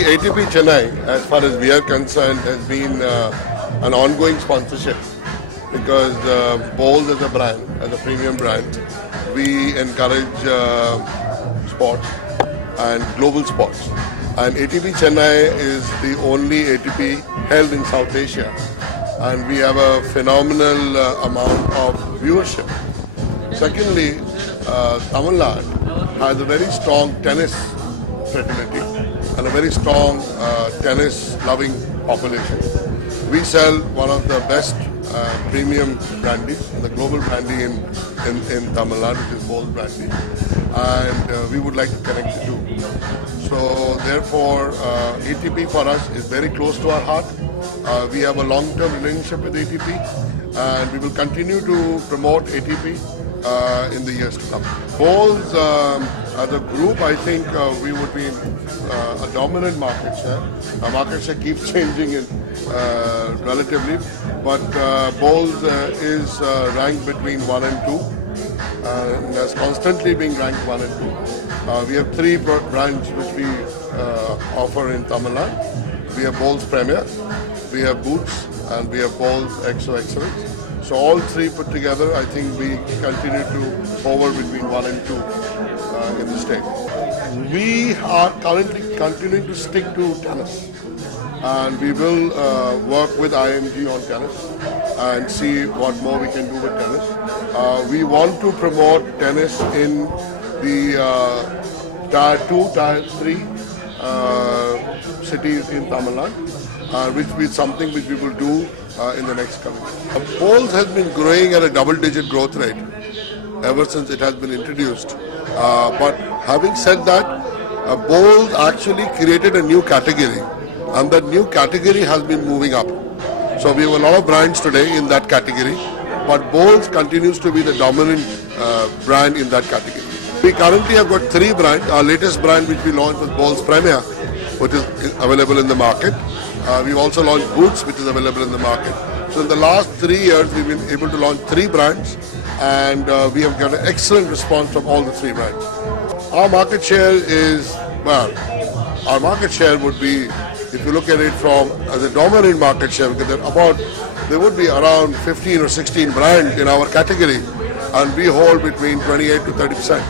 ATP Chennai, as far as we are concerned, has been an ongoing sponsorship because Bowls as a brand, as a premium brand, we encourage sports and global sports. And ATP Chennai is the only ATP held in South Asia, and we have a phenomenal amount of viewership. Secondly, Tamil Nadu has a very strong tennis fraternity and a very strong tennis-loving population. We sell one of the best premium brandy, the global brandy in Tamil Nadu, which is Bowls brandy, and we would like to connect the two. So therefore, ATP for us is very close to our heart. We have a long-term relationship with ATP, and we will continue to promote ATP in the years to come. Bowls, as a group, I think we would be a dominant market share. Our market share keeps changing relatively, but Bowls is ranked between 1 and 2, and has constantly been ranked 1 and 2. We have 3 brands which we offer in Tamil Nadu. We have Bowls Premier, we have Boots, and we have Bowls XO Excellence. So all 3 put together, I think we continue to hover between 1 and 2 in the state. We are currently continuing to stick to tennis, and we will work with IMG on tennis and see what more we can do with tennis. We want to promote tennis in the Tier 2, Tier 3 cities in Tamil Nadu, which will be something which we will do in the next coming year. Bowls has been growing at a double-digit growth rate ever since it has been introduced. But having said that, Bowls actually created a new category, and that new category has been moving up. So we have a lot of brands today in that category, but Bowls continues to be the dominant brand in that category. We currently have got 3 brands. Our latest brand which we launched was Bowls Premier, which is available in the market. We've also launched Boots, which is available in the market. So in the last 3 years, we've been able to launch 3 brands, and we have got an excellent response from all the 3 brands. Our market share is, well, our market share would be, if you look at it from as a dominant market share, because there would be around 15 or 16 brands in our category, and we hold between 28 to 30%.